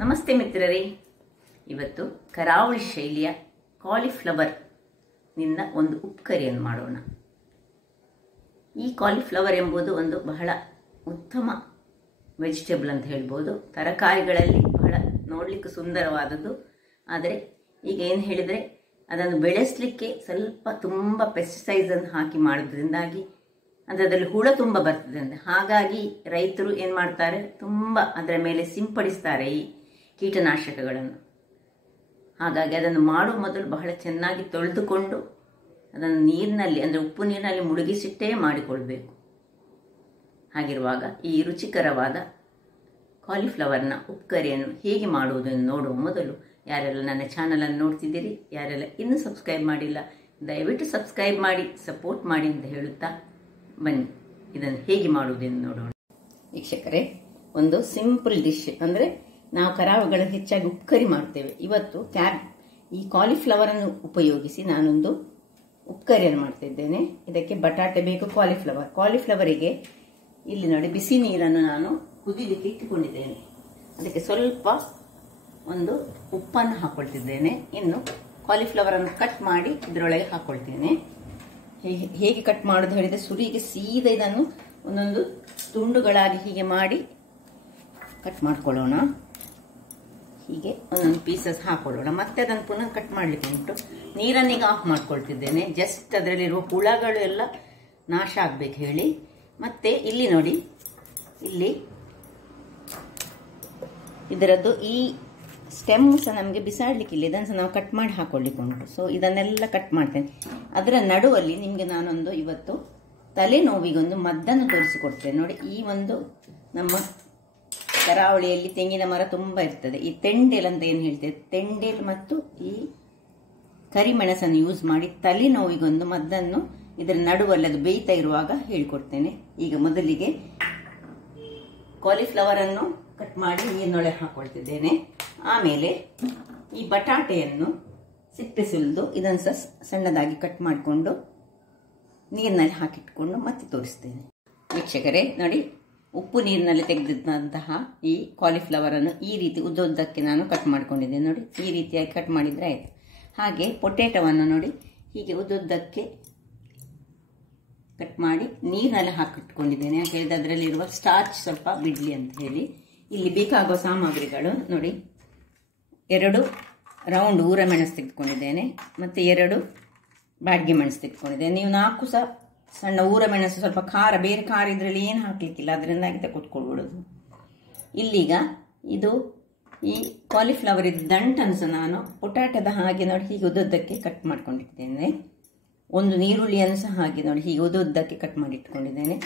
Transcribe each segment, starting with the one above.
ನಮಸ್ತೆ ಮಿತ್ರರೇ, ಇವತ್ತು ಕರಾವಳಿ ಶೈಲಿಯ ಕಾಲಿಫ್ಲವರ್ ನಿಂದ ಒಂದು ಉಪ್ಕರಿಯನ್ನು ಮಾಡೋಣ. ಈ ಕಾಲಿಫ್ಲವರ್ ಎಂಬುದು ಒಂದು ಬಹಳ ಉತ್ತಮ ವೆಜಿಟೇಬಲ್ ಅಂತ ಹೇಳ್ಬೋದು. ತರಕಾರಿಗಳಲ್ಲಿ ಬಹಳ ನೋಡಲಿಕ್ಕೆ ಸುಂದರವಾದದ್ದು. ಆದರೆ ಈಗ ಏನು ಹೇಳಿದರೆ ಅದನ್ನು ಬೆಳೆಸಲಿಕ್ಕೆ ತುಂಬ ಪೆಸ್ಟಿಸೈಡ್ಸನ್ನು ಹಾಕಿ ಮಾಡೋದ್ರಿಂದಾಗಿ ಅದರಲ್ಲಿ ಹುಳ ತುಂಬ ಬರ್ತದೆ ಅಂತ. ಹಾಗಾಗಿ ರೈತರು ಏನು ಮಾಡ್ತಾರೆ, ತುಂಬ ಅದರ ಮೇಲೆ ಸಿಂಪಡಿಸ್ತಾರೆ ಈ ಕೀಟನಾಶಕಗಳನ್ನು. ಹಾಗಾಗಿ ಅದನ್ನು ಮಾಡುವ ಮೊದಲು ಬಹಳ ಚೆನ್ನಾಗಿ ತೊಳೆದುಕೊಂಡು ಅದನ್ನು ನೀರಿನಲ್ಲಿ ಅಂದರೆ ಉಪ್ಪು ನೀರಿನಲ್ಲಿ ಮುಳುಗಿಸಿಟ್ಟೇ ಮಾಡಿಕೊಳ್ಬೇಕು. ಹಾಗಿರುವಾಗ ಈ ರುಚಿಕರವಾದ ಕಾಲಿಫ್ಲವರ್ನ ಉಪ್ಕರಿಯನ್ನು ಹೇಗೆ ಮಾಡುವುದನ್ನು ನೋಡುವ ಮೊದಲು ಯಾರೆಲ್ಲ ನನ್ನ ಚಾನಲನ್ನು ನೋಡ್ತಿದ್ದೀರಿ, ಯಾರೆಲ್ಲ ಇನ್ನೂ ಸಬ್ಸ್ಕ್ರೈಬ್ ಮಾಡಿಲ್ಲ, ದಯವಿಟ್ಟು ಸಬ್ಸ್ಕ್ರೈಬ್ ಮಾಡಿ ಸಪೋರ್ಟ್ ಮಾಡಿ ಅಂತ ಹೇಳುತ್ತಾ ಬನ್ನಿ ಇದನ್ನು ಹೇಗೆ ಮಾಡುವುದೆಂದು ನೋಡೋಣ. ವೀಕ್ಷಕರೇ, ಒಂದು ಸಿಂಪಲ್ ಡಿಶ್ ಅಂದರೆ ನಾವು ಕರಾವಳಿಗಳಲ್ಲಿ ಹೆಚ್ಚಾಗಿ ಉಪ್ಕರಿ ಮಾಡ್ತೇವೆ. ಇವತ್ತು ಈ ಕಾಲಿಫ್ಲವರ್ ಅನ್ನು ಉಪಯೋಗಿಸಿ ನಾನೊಂದು ಉಪ್ಕರಿಯನ್ನು ಮಾಡ್ತಿದ್ದೇನೆ. ಇದಕ್ಕೆ ಬಟಾಟೆ ಬೇಕು, ಕಾಲಿಫ್ಲವರಿಗೆ ಇಲ್ಲಿ ನೋಡಿ ಬಿಸಿ ನೀರನ್ನು ನಾನು ಕುದಿಲಿಕ್ಕೆ ಇಟ್ಟುಕೊಂಡಿದ್ದೇನೆ. ಅದಕ್ಕೆ ಸ್ವಲ್ಪ ಒಂದು ಉಪ್ಪನ್ನು ಹಾಕೊಳ್ತಿದ್ದೇನೆ. ಇನ್ನು ಕಾಲಿಫ್ಲವರ್ ಅನ್ನು ಕಟ್ ಮಾಡಿ ಇದರೊಳಗೆ ಹಾಕೊಳ್ತೇನೆ. ಹೇಗೆ ಕಟ್ ಮಾಡೋದು ಹೇಳಿದರೆ, ಸುರಿಗೆ ಸೀದಾ ಇದನ್ನು ಒಂದೊಂದು ತುಂಡುಗಳಾಗಿ ಹೀಗೆ ಮಾಡಿ ಕಟ್ ಮಾಡ್ಕೊಳ್ಳೋಣ. ಹೀಗೆ ಒಂದೊಂದು ಪೀಸಸ್ ಹಾಕೊಳ್ಳೋಣ. ಮತ್ತೆ ಅದನ್ನು ಪುನಃ ಕಟ್ ಮಾಡಲಿಕ್ಕೆ ಉಂಟು. ನೀರನ್ನೀಗ ಆಫ್ ಮಾಡ್ಕೊಳ್ತಿದ್ದೇನೆ. ಜಸ್ಟ್ ಅದರಲ್ಲಿರುವ ಹುಳಗಳು ಎಲ್ಲ ನಾಶ ಆಗಬೇಕು ಹೇಳಿ. ಮತ್ತೆ ಇಲ್ಲಿ ನೋಡಿ, ಇಲ್ಲಿ ಇದರದ್ದು ಈ ಸ್ಟೆಮ್ ಸಹ ನಮಗೆ ಬಿಸಾಡಲಿಕ್ಕಿಲ್ಲ, ಇದನ್ನು ಸಹ ನಾವು ಕಟ್ ಮಾಡಿ ಹಾಕೊಳ್ಳಿಕ್ಕೆ ಉಂಟು. ಸೊ ಇದನ್ನೆಲ್ಲ ಕಟ್ ಮಾಡ್ತೇನೆ. ಅದರ ನಡುವಲ್ಲಿ ನಿಮಗೆ ನಾನೊಂದು ಇವತ್ತು ತಲೆನೋವಿಗೊಂದು ಮದ್ದನ್ನು ತೋರಿಸಿಕೊಡ್ತೇನೆ. ನೋಡಿ, ಈ ಒಂದು ನಮ್ಮ ಕರಾವಳಿಯಲ್ಲಿ ತೆಂಗಿನ ಮರ ತುಂಬ ಇರ್ತದೆ. ಈ ತೆಂಡೇಲ್ ಅಂತ ಏನು ಹೇಳ್ತೇವೆ, ತೆಂಡೇಲ್ ಮತ್ತು ಈ ಕರಿಮೆಣಸನ್ನು ಯೂಸ್ ಮಾಡಿ ತಲೆನೋವಿಗೊಂದು ಮದ್ದನ್ನು ಇದರ ನಡುವಲ್ಲಿ ಅದು ಬೇಯ್ತಾ ಇರುವಾಗ ಹೇಳಿಕೊಡ್ತೇನೆ. ಈಗ ಮೊದಲಿಗೆ ಕಾಲಿಫ್ಲವರ್ ಅನ್ನು ಕಟ್ ಮಾಡಿ ನೀರಿನೊಳಗೆ ಹಾಕೊಳ್ತಿದ್ದೇನೆ. ಆಮೇಲೆ ಈ ಬಟಾಟೆಯನ್ನು ಸಿಪ್ಪೆ ಸುಲಿದು ಇದನ್ನು ಸಹ ಸಣ್ಣದಾಗಿ ಕಟ್ ಮಾಡಿಕೊಂಡು ನೀರಿನಲ್ಲಿ ಹಾಕಿಟ್ಕೊಂಡು ಮತ್ತೆ ತೋರಿಸ್ತೇನೆ. ವೀಕ್ಷಕರೇ ನೋಡಿ, ಉಪ್ಪು ನೀರಿನಲ್ಲಿ ತೆಗೆದಂತಹ ಈ ಕಾಲಿಫ್ಲವರ್ ಅನ್ನು ಈ ರೀತಿ ಉದ್ದಕ್ಕೆ ನಾನು ಕಟ್ ಮಾಡ್ಕೊಂಡಿದ್ದೇನೆ. ನೋಡಿ, ಈ ರೀತಿಯಾಗಿ ಕಟ್ ಮಾಡಿದರೆ ಆಯಿತು. ಹಾಗೆ ಪೊಟೇಟೊವನ್ನು ನೋಡಿ ಹೀಗೆ ಉದ್ದಕ್ಕೆ ಕಟ್ ಮಾಡಿ ನೀರಿನಲ್ಲಿ ಹಾಕಿಟ್ಕೊಂಡಿದ್ದೇನೆ. ಯಾಕೆ ಹೇಳಿದ್ರೆ ಅದರಲ್ಲಿರುವ ಸ್ಟಾರ್ಚ್ ಸ್ವಲ್ಪ ಬಿಡಲಿ ಅಂತ ಹೇಳಿ. ಇಲ್ಲಿ ಬೇಕಾಗುವ ಸಾಮಗ್ರಿಗಳು ನೋಡಿ, 2 ರೌಂಡ್ ಊರ ಮೆಣಸು ತೆಗೆದುಕೊಂಡಿದ್ದೇನೆ, ಮತ್ತು 2 ಬ್ಯಾಡ್ಗೆ ಮೆಣಸು ತೆಗೆದುಕೊಂಡಿದ್ದೇನೆ. ನೀವು 4 ಸಹ ಸಣ್ಣ ಊರ ಮೆಣಸು, ಸ್ವಲ್ಪ ಖಾರ, ಬೇರೆ ಖಾರ ಇದರಲ್ಲಿ ಏನು ಹಾಕಲಿಕ್ಕಿಲ್ಲ, ಅದರಿಂದಾಗಿ ತೆಗೆದುಕೊಳ್ಬಿಡೋದು. ಇಲ್ಲೀಗ ಇದು ಈ ಕಾಲಿಫ್ಲವರ್ ಇದು ದಂಟನ್ನು ಸಹ ನಾನು ಪೊಟ್ಯಾಟೊದ ಹಾಗೆ ನೋಡಿ ಹೀಗೆ ಉದ್ದಕ್ಕೆ ಕಟ್ ಮಾಡ್ಕೊಂಡಿದ್ದೇನೆ. ಒಂದು ನೀರುಳ್ಳಿಯನ್ನು ಸಹ ಹಾಗೆ ನೋಡಿ ಹೀಗೆ ಉದ್ದಕ್ಕೆ ಕಟ್ ಮಾಡಿ ಇಟ್ಕೊಂಡಿದ್ದೇನೆ.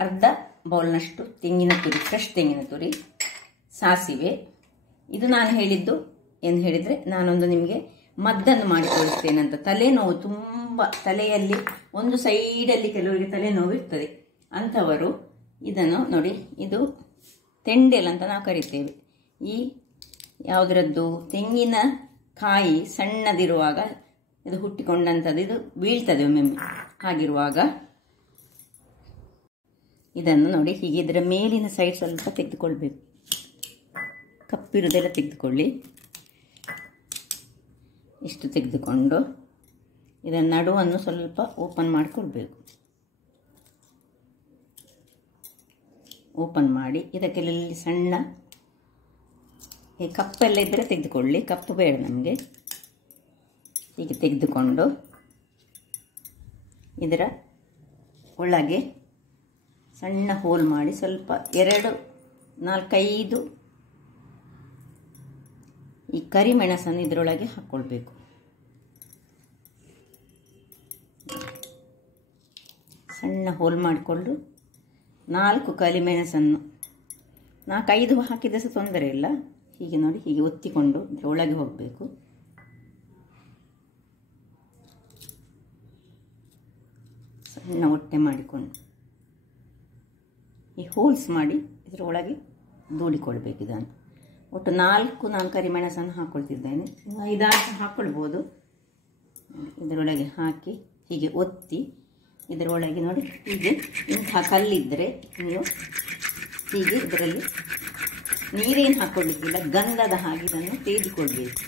ಅರ್ಧ ಬೌಲ್ನಷ್ಟು ತೆಂಗಿನ ತುರಿ, ಫ್ರೆಶ್ ತೆಂಗಿನ ತುರಿ, ಸಾಸಿವೆ. ಇದು ನಾನು ಹೇಳಿದ್ದು ಏನು ಹೇಳಿದರೆ, ನಾನೊಂದು ನಿಮಗೆ ಮದ್ದನ್ನು ಮಾಡಿ ತೋರಿಸ್ತೇನೆ ಅಂತ. ತಲೆನೋವು ತುಂಬ, ತಲೆಯಲ್ಲಿ ಒಂದು ಸೈಡಲ್ಲಿ ಕೆಲವರಿಗೆ ತಲೆನೋವು ಇರ್ತದೆ. ಅಂಥವರು ಇದನ್ನು ನೋಡಿ, ಇದು ತೆಂಡೇಲ್ ಅಂತ ನಾವು ಕರಿತೇವೆ. ಈ ಯಾವುದರದ್ದು ತೆಂಗಿನ ಕಾಯಿ ಸಣ್ಣದಿರುವಾಗ ಇದು ಹುಟ್ಟಿಕೊಂಡಂಥದ್ದು, ಇದು ಬೀಳ್ತದೆ ಒಮ್ಮೊಮ್ಮೆ. ಹಾಗಿರುವಾಗ ಇದನ್ನು ನೋಡಿ ಹೀಗೆ ಇದರ ಮೇಲಿನ ಸೈಡ್ ಸ್ವಲ್ಪ ತೆಗೆದುಕೊಳ್ಬೇಕು. ಕಪ್ಪಿರುವುದೆಲ್ಲ ತೆಗೆದುಕೊಳ್ಳಿ. ಇಷ್ಟು ತೆಗೆದುಕೊಂಡು ಇದರ ನಡುವನ್ನು ಸ್ವಲ್ಪ ಓಪನ್ ಮಾಡಿಕೊಳ್ಬೇಕು. ಓಪನ್ ಮಾಡಿ ಇದಕ್ಕೆಲ್ಲ ಸಣ್ಣ ಕಪ್ಪೆಲ್ಲ ಇದ್ದರೆ ತೆಗೆದುಕೊಳ್ಳಿ, ಕಪ್ಪು ಬೇಡ ನಮಗೆ. ಹೀಗೆ ತೆಗೆದುಕೊಂಡು ಇದರ ಒಳಗೆ ಸಣ್ಣ ಹೋಲ್ ಮಾಡಿ ಸ್ವಲ್ಪ 2, 4, 5 ಈ ಕರಿಮೆಣಸನ್ನು ಇದರೊಳಗೆ ಹಾಕ್ಕೊಳ್ಬೇಕು. ಸಣ್ಣ ಹೋಲ್ ಮಾಡಿಕೊಂಡು 4 ಕರಿಮೆಣಸನ್ನು 4, 5 ಹಾಕಿದರೆ ಸಹ ತೊಂದರೆ ಇಲ್ಲ. ಹೀಗೆ ನೋಡಿ ಹೀಗೆ ಒತ್ತಿಕೊಂಡು ಒಳಗೆ ಹೋಗಬೇಕು. ಸಣ್ಣ ಹೊಟ್ಟೆ ಮಾಡಿಕೊಂಡು ಈ ಹೋಲ್ಸ್ ಮಾಡಿ ಇದರ ಒಳಗೆ ದೂಡಿಕೊಳ್ಬೇಕು. ಇದನ್ನು ಒಟ್ಟು 4 ಕರಿಮೆಣಸನ್ನು ಹಾಕ್ಕೊಳ್ತಿದ್ದೇನೆ. ಇನ್ನು 5-6 ಹಾಕ್ಕೊಳ್ಬೋದು. ಇದರೊಳಗೆ ಹಾಕಿ ಹೀಗೆ ಒತ್ತಿ ಇದರೊಳಗೆ ನೋಡಿ ಹೀಗೆ ಇಂಥ ಕಲ್ಲಿದ್ದರೆ ನೀವು ಹೀಗೆ ಇದರಲ್ಲಿ ನೀರೇನು ಹಾಕೊಳ್ಳಿಕ್ಕಿಲ್ಲ, ಗಂಧದ ಹಾಗೆ ಇದನ್ನು ತೆಗೆದುಕೊಳ್ಬೇಕು.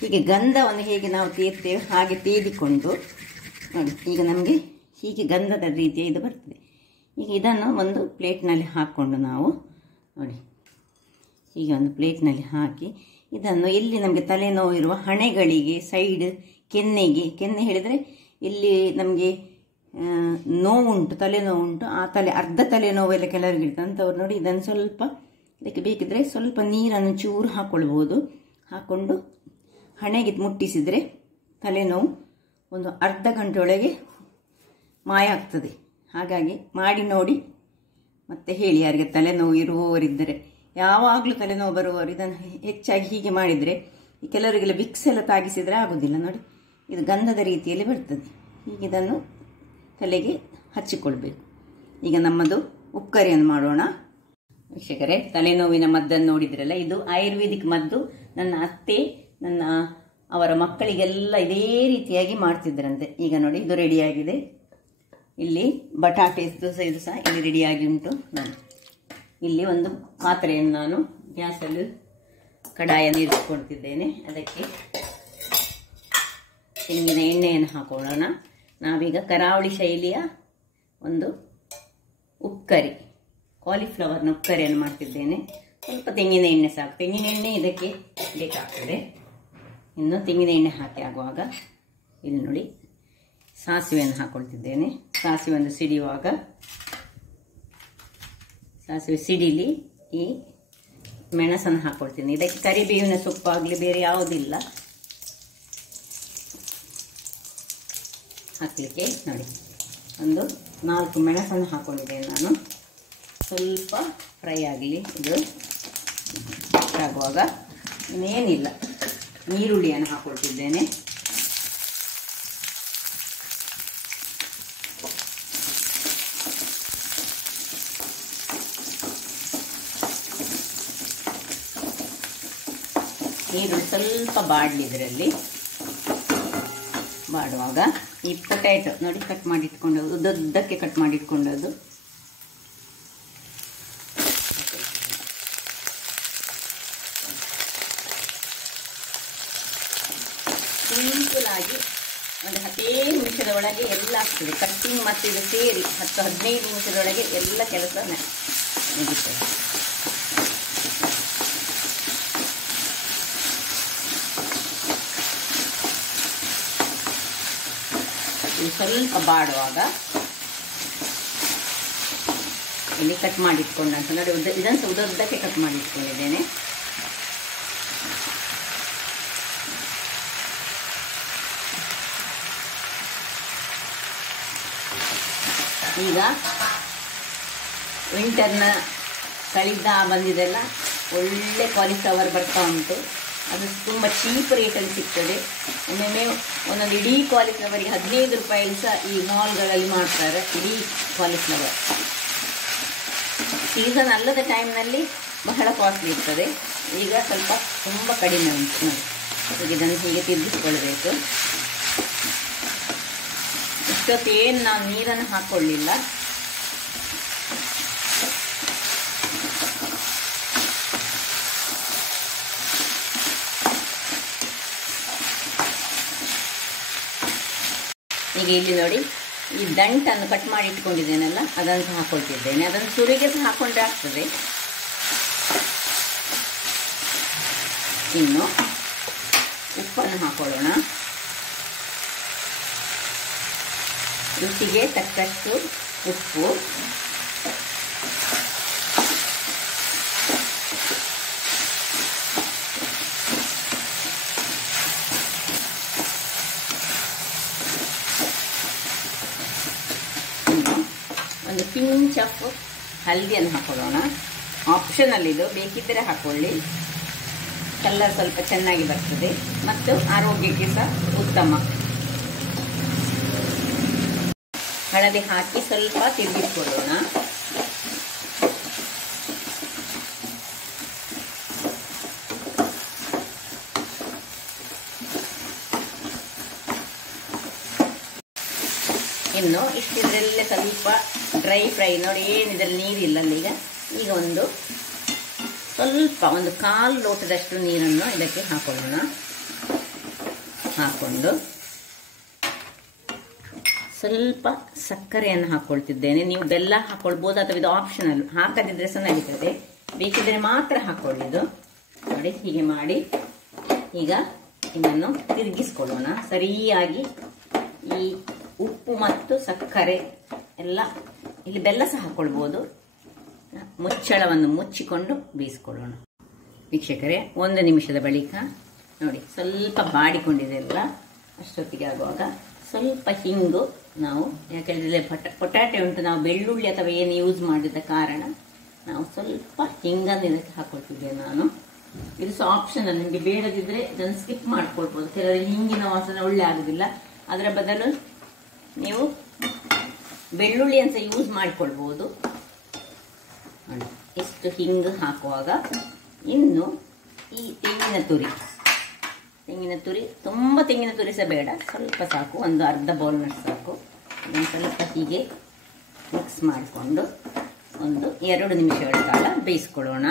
ಹೀಗೆ ಗಂಧವನ್ನು ಹೇಗೆ ನಾವು ತೆಗೆಯುತ್ತೇವೆ ಹಾಗೆ ತೆಗೆದುಕೊಂಡು ನೋಡಿ, ಈಗ ನಮಗೆ ಹೀಗೆ ಗಂಧದ ರೀತಿಯ ಇದು ಬರ್ತದೆ. ಈಗ ಇದನ್ನು ಒಂದು ಪ್ಲೇಟ್ನಲ್ಲಿ ಹಾಕ್ಕೊಂಡು ನಾವು ನೋಡಿ, ಹೀಗೆ ಒಂದು ಪ್ಲೇಟ್ನಲ್ಲಿ ಹಾಕಿ ಇದನ್ನು ಎಲ್ಲಿ ನಮಗೆ ತಲೆನೋವು ಇರುವ ಹಣೆಗಳಿಗೆ, ಸೈಡ್ ಕೆನ್ನೆ ಹೇಳಿದರೆ ಇಲ್ಲಿ ನಮಗೆ ನೋವುಂಟು, ತಲೆನೋವುಂಟು, ಆ ಅರ್ಧ ತಲೆನೋವೆಲ್ಲ ಕೆಲವರಿಗೆ ಇರ್ತದೆ ಅಂಥವ್ರು ನೋಡಿ, ಇದನ್ನು ಸ್ವಲ್ಪ ಇದಕ್ಕೆ ಬೇಕಿದ್ರೆ ಸ್ವಲ್ಪ ನೀರನ್ನು ಚೂರು ಹಾಕ್ಕೊಳ್ಬೋದು. ಹಾಕ್ಕೊಂಡು ಹಣೆಗೆ ಮುಟ್ಟಿಸಿದರೆ ತಲೆನೋವು ಒಂದು ಅರ್ಧ ಗಂಟೆ ಒಳಗೆ ಮಾಯ ಆಗ್ತದೆ. ಹಾಗಾಗಿ ಮಾಡಿ ನೋಡಿ, ಮತ್ತೆ ಹೇಳಿ ಯಾರಿಗೆ ತಲೆನೋವು ಇರುವವರಿದ್ದರೆ. ಯಾವಾಗಲೂ ತಲೆನೋವು ಬರುವವರು ಇದನ್ನು ಹೆಚ್ಚಾಗಿ ಹೀಗೆ ಮಾಡಿದರೆ, ಕೆಲವರಿಗೆಲ್ಲ ವಿಕ್ಸ್ ಎಲ್ಲ ತಾಗಿಸಿದರೆ ಆಗೋದಿಲ್ಲ ನೋಡಿ, ಇದು ಗಂಧದ ರೀತಿಯಲ್ಲಿ ಬರ್ತದೆ. ಹೀಗೆ ಇದನ್ನು ತಲೆಗೆ ಹಚ್ಚಿಕೊಳ್ಬೇಕು. ಈಗ ನಮ್ಮದು ಉಪ್ಕರಿಯನ್ನು ಮಾಡೋಣ. ವೀಕ್ಷಕರೇ, ತಲೆನೋವಿನ ಮದ್ದನ್ನು ನೋಡಿದ್ರಲ್ಲ, ಇದು ಆಯುರ್ವೇದಿಕ್ ಮದ್ದು. ನನ್ನ ಅತ್ತೆ ಅವರ ಮಕ್ಕಳಿಗೆಲ್ಲ ಇದೇ ರೀತಿಯಾಗಿ ಮಾಡ್ತಿದ್ರಂತೆ. ಈಗ ನೋಡಿ, ಇದು ರೆಡಿಯಾಗಿದೆ. ಇಲ್ಲಿ ಬಟಾಟೆ ಇದು ಸಹ ಇಲ್ಲಿ ರೆಡಿಯಾಗಿ ಉಂಟು. ನಾನು ಇಲ್ಲಿ ಒಂದು ಪಾತ್ರೆಯನ್ನು ನಾನು ಗ್ಯಾಸಲ್ಲಿ ಕಡಾಯನ್ನು ಇರಿಸಿಕೊಳ್ತಿದ್ದೇನೆ. ಅದಕ್ಕೆ ತೆಂಗಿನ ಎಣ್ಣೆಯನ್ನು ಹಾಕೊಳ್ಳೋಣ. ನಾವೀಗ ಕರಾವಳಿ ಶೈಲಿಯ ಒಂದು ಉಪ್ಕರಿ, ಕಾಲಿಫ್ಲವರ್ನ ಉಪ್ಕರಿಯನ್ನು ಮಾಡ್ತಿದ್ದೇನೆ. ಸ್ವಲ್ಪ ತೆಂಗಿನ ಎಣ್ಣೆ ಸಾಕು, ತೆಂಗಿನ ಎಣ್ಣೆ ಇದಕ್ಕೆ ಬೇಕಾಗ್ತದೆ. ಇನ್ನು ತೆಂಗಿನ ಎಣ್ಣೆ ಹಾಕಿ ಆಗುವಾಗ ಇಲ್ಲಿ ನೋಡಿ ಸಾಸಿವೆಯನ್ನು ಹಾಕೊಳ್ತಿದ್ದೇನೆ. ಸಾಸಿವೆ ಒಂದು ಸಿಡಿಯುವಾಗ, ಸಾಸಿವೆ ಸಿಡಿಲಿ ಈ ಮೆಣಸನ್ನು ಹಾಕ್ಕೊಳ್ತೀನಿ. ಇದಕ್ಕೆ ಕರಿಬೇವಿನ ಸೊಪ್ಪಾಗಲಿ ಬೇರೆ ಯಾವುದಿಲ್ಲ ಹಾಕಲಿಕ್ಕೆ. ನೋಡಿ, ಒಂದು 4 ಮೆಣಸನ್ನು ಹಾಕ್ಕೊಂಡಿದ್ದೇನೆ ನಾನು. ಸ್ವಲ್ಪ ಫ್ರೈ ಆಗಲಿ. ಇದು ಆಗುವಾಗ ಇನ್ನೇನಿಲ್ಲ, ಈರುಳ್ಳಿಯನ್ನು ಹಾಕ್ಕೊಳ್ತಿದ್ದೇನೆ. ಈರುಳ್ಳಿ ಸ್ವಲ್ಪ ಬಾಡಲಿ. ಇದರಲ್ಲಿ ಬಾಡುವಾಗ ಈ ಪೊಟ್ಯಾಟೊ ನೋಡಿ, ಕಟ್ ಮಾಡಿ ಇಟ್ಕೊಂಡದ್ದು, ಉದ್ದಕ್ಕೆ ಕಟ್ ಮಾಡಿ ಇಟ್ಕೊಂಡದ್ದು ಸಿಂಪಲ್ ಆಗಿ ಒಂದು 15 ನಿಮಿಷದ ಒಳಗೆ ಎಲ್ಲ ಆಗ್ತದೆ. ಕಟ್ಟಿಂಗ್ ಮತ್ತು ಇದು ಸೇರಿ 10-15 ನಿಮಿಷದೊಳಗೆ ಎಲ್ಲ ಕೆಲಸ ಮುಗಿಸ್ತದೆ. ಸ್ವಲ್ಪ ಬಾಡುವಾಗ ಇಲ್ಲಿ ಕಟ್ ಮಾಡಿ ಇಟ್ಕೊಂಡಂತ ನೋಡಿ, ಇದನ್ನು ಉದ್ದಕ್ಕೆ ಕಟ್ ಮಾಡಿ ಇಟ್ಕೊಂಡಿದ್ದೇನೆ. ಈಗ ವಿಂಟರ್ನ ಕಳೆದ ಬಂದಿದೆಲ್ಲ ಒಳ್ಳೆ ಕಾಲಿಫ್ಲವರ್ ಬರ್ತಾ ಉಂಟು. ಅದು ತುಂಬ ಚೀಪ್ ರೇಟಲ್ಲಿ ಸಿಗ್ತದೆ. ಒಮ್ಮೊಮ್ಮೆ ಒಂದೊಂದು ಇಡೀ ಕಾಲಿಫ್ಲವರಿಗೆ 15 ರೂಪಾಯಲ್ಲಿ ಸಹ ಈ ಮಾಲ್ಗಳಲ್ಲಿ ಮಾಡ್ತಾರೆ, ಇಡೀ ಕಾಲಿಫ್ಲವರ್. ಸೀಸನ್ ಅಲ್ಲದ ಟೈಮ್ನಲ್ಲಿ ಬಹಳ ಕಾಸ್ಟ್ಲಿ ಇರ್ತದೆ. ಈಗ ಸ್ವಲ್ಪ ತುಂಬ ಕಡಿಮೆ ಉಂಟು ನೋಡಿ. ಇದನ್ನು ಹೀಗೆ ತಿರುಗಿಸ್ಕೊಳ್ಬೇಕು. ಇಷ್ಟೊತ್ತೇನು ನಾವು ನೀರನ್ನು ಹಾಕ್ಕೊಳ್ಳಿಲ್ಲ. ಈಗ ಇಲ್ಲಿ ನೋಡಿ, ಈ ದಂಟನ್ನು ಕಟ್ ಮಾಡಿ ಇಟ್ಕೊಂಡಿದ್ದೇನಲ್ಲ, ಅದನ್ನು ಸಹ ಹಾಕೊಳ್ತಿದ್ದೇನೆ. ಅದನ್ನು ಸುರಿಗೆ ಸಹ ಹಾಕೊಂಡ್ರೆ ಆಗ್ತದೆ. ಇನ್ನು ಉಪ್ಪನ್ನು ಹಾಕೊಳ್ಳೋಣ. ರುಚಿಗೆ ತಕ್ಕಷ್ಟು ಉಪ್ಪು. ಒಂದು ಪಿಂಚ್ ಆಫ್ ಹಲ್ದಿಯನ್ನು ಹಾಕೊಳ್ಳೋಣ. ಆಪ್ಷನಲ್ ಇದು, ಬೇಕಿದ್ದರೆ ಹಾಕೊಳ್ಳಿ. ಕಲರ್ ಸ್ವಲ್ಪ ಚೆನ್ನಾಗಿ ಬರ್ತದೆ ಮತ್ತು ಆರೋಗ್ಯಕ್ಕೆ ಸಹ ಉತ್ತಮ. ಹಳದಿ ಹಾಕಿ ಸ್ವಲ್ಪ ತಿರುಗಿಸ್ಕೊಳ್ಳೋಣ. ಇನ್ನು ಇಷ್ಟಿದ್ರಲ್ಲೇ ಸ್ವಲ್ಪ ಡ್ರೈ ಫ್ರೈ ನೋಡಿ, ಏನಿದ್ರಲ್ಲಿ ನೀರಿಲ್ಲ ಈಗ. ಈಗ ಒಂದು ಸ್ವಲ್ಪ ಒಂದು 1/4 ಲೋಟದಷ್ಟು ನೀರನ್ನು ಇದಕ್ಕೆ ಹಾಕೊಳ್ಳೋಣ. ಹಾಕೊಂಡು ಸ್ವಲ್ಪ ಸಕ್ಕರೆಯನ್ನು ಹಾಕೊಳ್ತಿದ್ದೇನೆ. ನೀವು ಬೆಲ್ಲ ಹಾಕೊಳ್ಬೋದು ಅಥವಾ ಇದು ಆಪ್ಷನಲ್, ಹಾಕದಿದ್ರೆ ಸಹ ನಡೀತದೆ, ಬೇಕಿದ್ರೆ ಮಾತ್ರ ಹಾಕೊಳ್ಳಿದು. ನೋಡಿ ಹೀಗೆ ಮಾಡಿ ಈಗ ಇದನ್ನು ತಿರುಗಿಸ್ಕೊಳ್ಳೋಣ. ಸರಿಯಾಗಿ ಈ ಉಪ್ಪು ಮತ್ತು ಸಕ್ಕರೆ ಎಲ್ಲ, ಇಲ್ಲಿ ಬೆಲ್ಲ ಸಹ ಹಾಕೊಳ್ಬೋದು. ಮುಚ್ಚಳವನ್ನು ಮುಚ್ಚಿಕೊಂಡು ಬೇಯಿಸ್ಕೊಳ್ಳೋಣ. ವೀಕ್ಷಕರೇ, 1 ನಿಮಿಷದ ಬಳಿಕ ನೋಡಿ ಸ್ವಲ್ಪ ಬಾಡಿಕೊಂಡಿದೆ ಎಲ್ಲ. ಅಷ್ಟೊತ್ತಿಗೆ ಆಗುವಾಗ ಸ್ವಲ್ಪ ಹಿಂಗು, ನಾವು ಯಾಕೆಂದ್ರೆ ಪೊಟ್ಯಾಟೊ ಉಂಟು, ನಾವು ಬೆಳ್ಳುಳ್ಳಿ ಅಥವಾ ಏನು ಯೂಸ್ ಮಾಡಿದ ಕಾರಣ ನಾವು ಸ್ವಲ್ಪ ಹಿಂಗನ್ನು ಇದಕ್ಕೆ ಹಾಕೊಳ್ತಿದ್ದೇನೆ ನಾನು. ಇದು ಸಹ ಆಪ್ಷನಲ್, ನಿಮಗೆ ಬೇಡದಿದ್ರೆ ಇದನ್ನು ಸ್ಕಿಪ್ ಮಾಡ್ಕೊಳ್ಬೋದು. ಕೆಲವರಿಗೆ ಹಿಂಗಿನ ವಾಸನೆ ಒಳ್ಳೆ ಆಗುದಿಲ್ಲ, ಅದರ ಬದಲು ನೀವು ಬೆಳ್ಳುಳ್ಳಿ ಅಂತ ಯೂಸ್ ಮಾಡಿಕೊಳ್ಬೋದು. ಇಷ್ಟು ಹಿಂಗು ಹಾಕುವಾಗ ಇನ್ನು ಈ ತೆಂಗಿನ ತುರಿ, ತುಂಬ ತೆಂಗಿನ ತುರಿ ಸಹ ಬೇಡ, ಸ್ವಲ್ಪ ಸಾಕು, ಒಂದು ಅರ್ಧ ಬೌಲ್ನಷ್ಟು ಸಾಕು. ಇದನ್ನು ಸ್ವಲ್ಪ ಹೀಗೆ ಮಿಕ್ಸ್ ಮಾಡಿಕೊಂಡು ಒಂದು 2 ನಿಮಿಷಗಳ ಕಾಲ ಬೇಯಿಸ್ಕೊಳ್ಳೋಣ.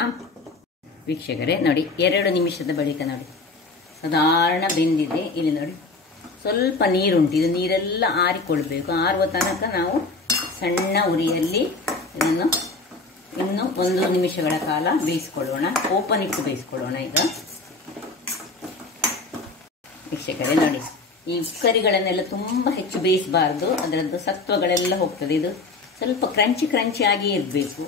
ವೀಕ್ಷಕರೇ ನೋಡಿ, 2 ನಿಮಿಷದ ಬಳಿಕ ನೋಡಿ ಸಾಧಾರಣ ಬೆಂದಿದೆ. ಇಲ್ಲಿ ನೋಡಿ ಸ್ವಲ್ಪ ನೀರುಂಟು, ಇದು ನೀರೆಲ್ಲ ಆರಿಕೊಳ್ಬೇಕು. ಆರುವ ತನಕ ನಾವು ಸಣ್ಣ ಉರಿಯಲ್ಲಿ ಇದನ್ನು ಇನ್ನು 1 ನಿಮಿಷಗಳ ಕಾಲ ಬೇಯಿಸ್ಕೊಳ್ಳೋಣ. ಓಪನ್ ಇಟ್ಟು ಬೇಯಿಸ್ಕೊಳ್ಳೋಣ. ಈಗ ವೀಕ್ಷಕರೇ ನೋಡಿ, ಈ ಉಪ್ಪರಿಗಳನ್ನೆಲ್ಲ ತುಂಬ ಹೆಚ್ಚು ಬೇಯಿಸಬಾರ್ದು, ಅದರದ್ದು ಸತ್ವಗಳೆಲ್ಲ ಹೋಗ್ತದೆ. ಇದು ಸ್ವಲ್ಪ ಕ್ರಂಚಿ ಆಗಿ ಇರಬೇಕು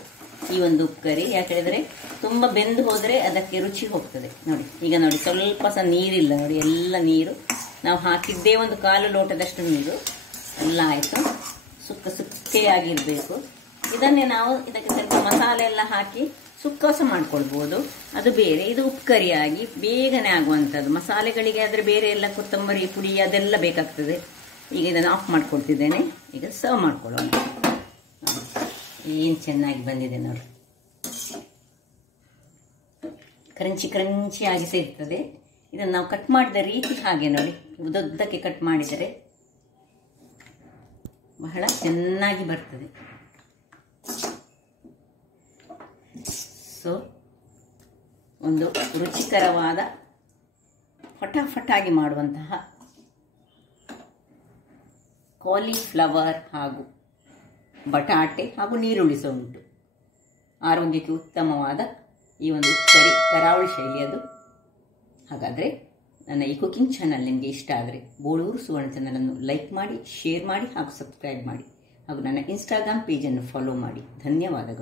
ಈ ಒಂದು ಉಪ್ಪರಿ. ಯಾಕೆಂದರೆ ತುಂಬ ಬೆಂದು ಹೋದರೆ ಅದಕ್ಕೆ ರುಚಿ ಹೋಗ್ತದೆ. ನೋಡಿ ಈಗ ನೋಡಿ ಸ್ವಲ್ಪ ಸಹ ನೀರಿಲ್ಲ ನೋಡಿ, ಎಲ್ಲ ನೀರು ನಾವು ಹಾಕಿದ್ದೇ ಒಂದು 1/4 ಲೋಟದಷ್ಟು ನೀರು ಎಲ್ಲ ಆಯಿತು. ಸುಕ್ಕೆಯಾಗಿರಬೇಕು. ಇದನ್ನೇ ನಾವು ಇದಕ್ಕೆ ಸ್ವಲ್ಪ ಮಸಾಲೆ ಎಲ್ಲ ಹಾಕಿ ಸುಕ್ಕ ಸಹ ಮಾಡ್ಕೊಳ್ಬೋದು, ಅದು ಬೇರೆ. ಇದು ಉಪ್ಪುಕರಿಯಾಗಿ ಬೇಗನೆ ಆಗುವಂಥದ್ದು. ಮಸಾಲೆಗಳಿಗೆ ಆದರೆ ಬೇರೆ ಎಲ್ಲ ಕೊತ್ತಂಬರಿ ಪುಡಿ ಅದೆಲ್ಲ ಬೇಕಾಗ್ತದೆ. ಈಗ ಇದನ್ನು ಆಫ್ ಮಾಡ್ಕೊಳ್ತಿದ್ದೇನೆ. ಈಗ ಸರ್ವ್ ಮಾಡ್ಕೊಳ್ಳೋಣ. ಏನು ಚೆನ್ನಾಗಿ ಬಂದಿದೆ ನೋಡಿ, ಕ್ರಂಚಿ ಆಗಿ ಸೇರ್ತದೆ. ಇದನ್ನು ನಾವು ಕಟ್ ಮಾಡಿದ ರೀತಿ ಹಾಗೆ ನೋಡಿ, ಉದ್ದಕ್ಕೆ ಕಟ್ ಮಾಡಿದರೆ ಬಹಳ ಚೆನ್ನಾಗಿ ಬರ್ತದೆ. ಸೊ ಒಂದು ರುಚಿಕರವಾದ ಫಟಾಫಟಾಗಿ ಮಾಡುವಂತಹ ಕಾಲಿಫ್ಲವರ್ ಹಾಗೂ ಬಟಾಟೆ ಹಾಗೂ ನೀರುಳ್ಳಿ ಸಹ ಉಂಟು. ಆರೋಗ್ಯಕ್ಕೆ ಉತ್ತಮವಾದ ಈ ಒಂದು ಉಪ್ಪರಿ ಕರಾವಳಿ ಶೈಲಿಯದು. ಹಾಗಾದರೆ ನನ್ನ ಈ ಕುಕಿಂಗ್ ಚಾನಲ್ ನಿಮಗೆ ಇಷ್ಟ ಆದರೆ ಬೋಳೂರು ಸುವರ್ಣ ಚಾನಲನ್ನು ಲೈಕ್ ಮಾಡಿ, ಶೇರ್ ಮಾಡಿ ಹಾಗೂ ಸಬ್ಸ್ಕ್ರೈಬ್ ಮಾಡಿ ಹಾಗೂ ನನ್ನ ಇನ್ಸ್ಟಾಗ್ರಾಮ್ ಪೇಜನ್ನು ಫಾಲೋ ಮಾಡಿ. ಧನ್ಯವಾದಗಳು.